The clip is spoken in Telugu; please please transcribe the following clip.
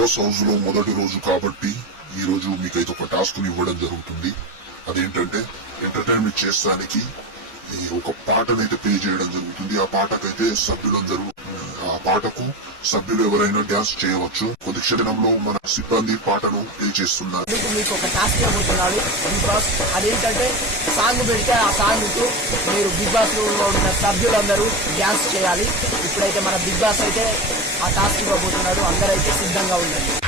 బాస్ హౌస్లో మొదటి రోజు కాబట్టి ఈ రోజు మీకైతే ఒక టాస్క్ ఇవ్వడం జరుగుతుంది. అదేంటంటే ఎంటర్టైన్మెంట్ చేస్తానికి ఒక పాటనైతే ప్లే చేయడం జరుగుతుంది. ఆ పాటకైతే సభ్యులందరూ ఆ పాటకు సభ్యులు ఎవరైనా డ్యాన్స్ చేయవచ్చు. కొద్ది క్షణంలో మన సిబ్బంది పాటను ప్లే చేస్తున్నారు. మీకు మీకు ఒక టాస్క్ ఇవ్వబోతున్నాడు బిగ్ అదేంటంటే సాంగ్ పెడితే ఆ సాంగ్కు మీరు బిగ్ బాస్లో ఉన్న సభ్యులందరూ డ్యాన్స్ చేయాలి. ఇప్పుడైతే మన బిగ్ బాస్ అయితే ఆ టాస్క్ ఇవ్వబోతున్నాడు. అందరైతే సిద్ధంగా ఉండండి.